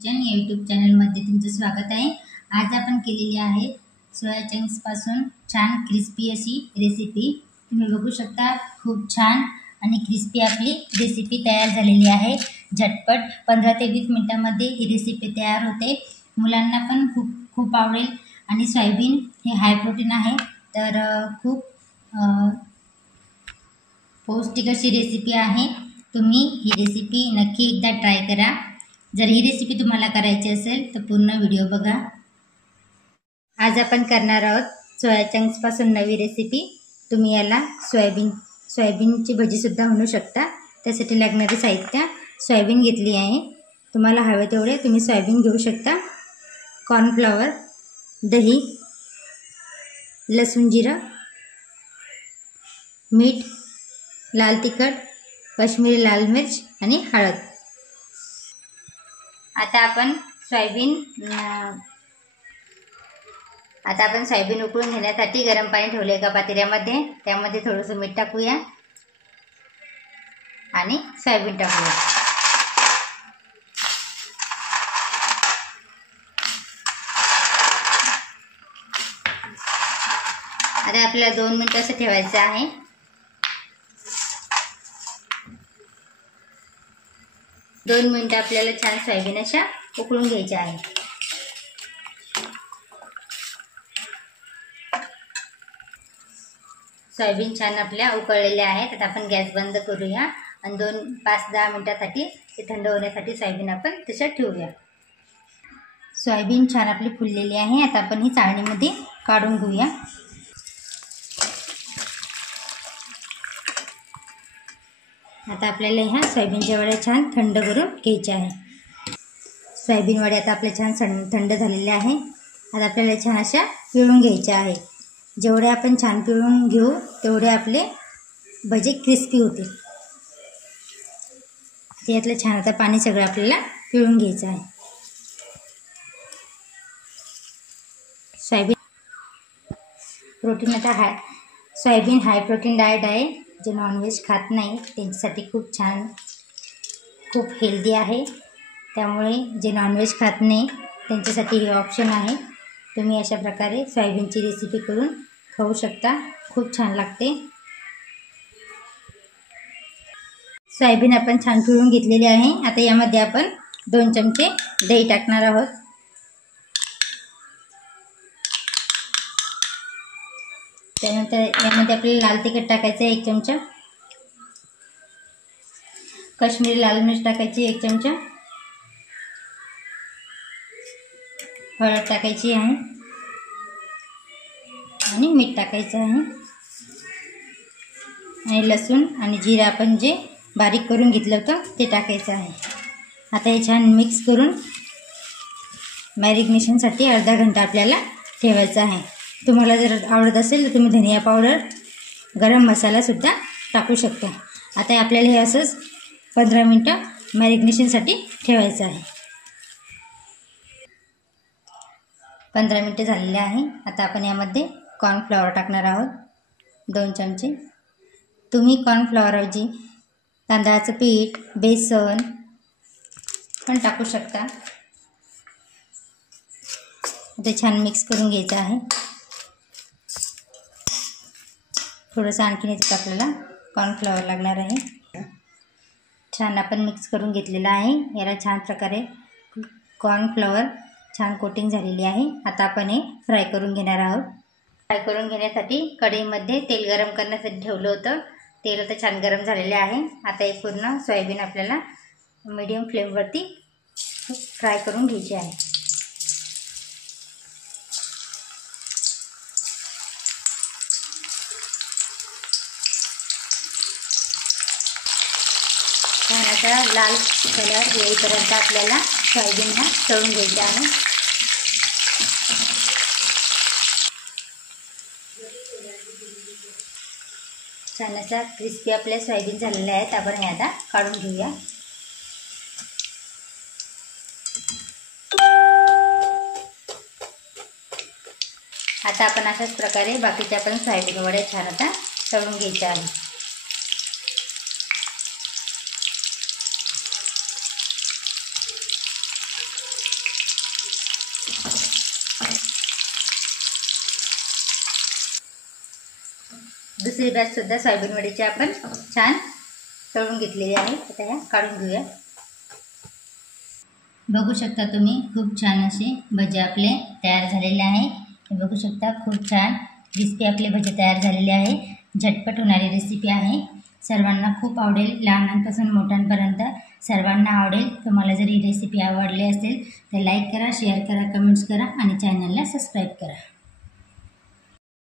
या यूट्यूब चॅनलमध्ये तुमचं स्वागत आहे। आज आपण केलेली आहे सोया चंक्सपासून छान क्रिस्पी अशी रेसिपी। तुम्ही बघू शकता, खूप छान आणि क्रिस्पी आपली रेसिपी तयार झालेली आहे। झटपट 15 ते 20 मिनिटांमध्ये ही रेसिपी तयार होते। मुलांना पण खूप आवडेल आणि सोयाबीन हे हाय प्रोटीन आहे, तर खूप पौष्टिक अशी रेसिपी आहे। तुम्ही ही रेसिपी नक्की एकदा ट्राय करा। जर ही रेसिपी तुम्हाला करायची असेल तर पूर्ण व्हिडिओ बघा। आज आपण करणार आहोत सोया चंक्सपासून नवी रेसिपी। तुम्ही याला सोयाबीनची भजी सुद्धा म्हणू शकता। त्यासाठी लागणारे साहित्य: सोयाबीन घेतली आहे, तुम्हाला हवे तेवढे तुम्ही सोयाबीन घेऊ शकता। कॉर्नफ्लॉवर, दही, लसूण जिरं, मीठ, लाल तिखट, काश्मीरी लाल मिर्च आणि हळद। आता आपण सोयाबीन उकळून घेण्यासाठी गरम पाणी ठेवले एका पातेल्यामध्ये। त्यामध्ये थोडंसं मीठ टाकूया आणि सोयाबीन टाकूया। आता आपल्याला 2 मिनिटं असं ठेवायचं आहे। 2 मिनिटं आपल्याला छान सोयाबीन अशा उकळून घ्यायच्या आहे। सोयाबीन छान आपल्या उकळलेल्या आहेत। आता आपण गॅस बंद करूया आणि 5-10 मिनिटांसाठी ते थंड होण्यासाठी सोयाबीन आपण तशात ठेवूया। सोयाबीन छान आपली फुललेली आहे। आता आपण ही चाळणीमध्ये काढून घेऊया। आता आपल्याला ह्या सोयाबीनच्या वड्या छान थंड करून घ्यायच्या आहे। सोयाबीन वड्या आता आपल्या छान थंड झालेल्या आहे। आता आपल्याला छान अशा पिळून घ्यायच्या आहे। जेवढे आपण छान पिळून घेऊ तेवढे आपले भजे क्रिस्पी होतील। यातलं छान आता पाणी सगळं आपल्याला पिळून घ्यायचं आहे। सोयाबीन हाय प्रोटीन डाएट आहे। जे नॉनव्हेज खात नाही त्यांच्यासाठी खूप छान, खूप हेल्दी आहे। त्यामुळे जे नॉनव्हेज खात नाही त्यांच्यासाठी हे ऑप्शन आहे। तुम्ही अशा प्रकारे सोयाबीनची रेसिपी करून खाऊ शकता, खूप छान लागते। सोयाबीन आपण छान पिळून घेतलेली आहे। आता यामध्ये आपण 2 चमचे दही टाकणार आहोत। त्यानंतर यामध्ये आपल्याला लाल तिखट टाकायचं आहे 1 चमचा, काश्मीरी लाल मिर्च टाकायची 1 चमचा, हळद टाकायची आहे आणि मीठ टाकायचं आहे आणि लसूण आणि जिरं आपण जे बारीक करून घेतलं होतं ते टाकायचं आहे। आता हे छान मिक्स करून मॅरिनेशनसाठी अर्धा घंटा आपल्याला ठेवायचं आहे। तुम्हाला जर आवडत असेल तर तुम्ही धनिया पावडर, गरम मसाला सुद्धा टाकू शकता। आता आपल्याला हे असंच 15 मिनिटं मॅरिनेशनसाठी ठेवायचं आहे। 15 मिनिटं झालेले आहे। आता आपण यामध्ये कॉर्नफ्लॉवर टाकणार आहोत 2 चमचे। तुम्ही कॉर्नफ्लॉवरऐवजी तांदळाचं पीठ, बेसन पण टाकू शकता। ते छान मिक्स करून घ्यायचं आहे। थोडंसं आणखीन याच्यात आपल्याला कॉर्नफ्लॉवर लागणार आहे। छान आपण मिक्स करून घेतलेलं आहे। याला छान प्रकारे कॉर्नफ्लॉवर छान कोटिंग झालेली आहे। आता आपण हे फ्राय करून घेणार आहोत। फ्राय करून घेण्यासाठी कढईमध्ये तेल गरम करण्यासाठी ठेवलं होतं। तेल आता छान गरम झालेले आहे। आता हे पूर्ण सोयाबीन आपल्याला मीडियम फ्लेमवरती फ्राय करून घ्यायची आहे। छान असा लाल कलर येईपर्यंत आपल्याला सोयाबीनला तळून घ्यायचं आहे। छान असा क्रिस्पी आपल्या सोयाबीन झालेल्या आहेत। आपण हे आता काढून घेऊया। आता आपण अशाच प्रकारे बाकीच्या पण सोयाबीन वड्या छान आता तळून घ्यायच्या आहेत। दुसरी बॅचसुद्धा सोयाबीन वडीची आपण छान तळून घेतलेली आहे. आता ह्या काढून घेऊया. बघू शकता तुम्ही खूप छान असे भजे आपले तयार झालेले आहे. बघू शकता खूप छान क्रिस्पी आपले भजे तयार झालेले आहे. झटपट होणारी रेसिपी आहे. सर्वांना खूप आवडेल, लहानांपासून मोठ्यांपर्यंत सर्वांना आवडेल. तुम्हाला जर ही रेसिपी आवडली असेल तर लाईक करा, शेअर करा, कमेंट्स करा आणि चॅनलला सबस्क्राईब करा.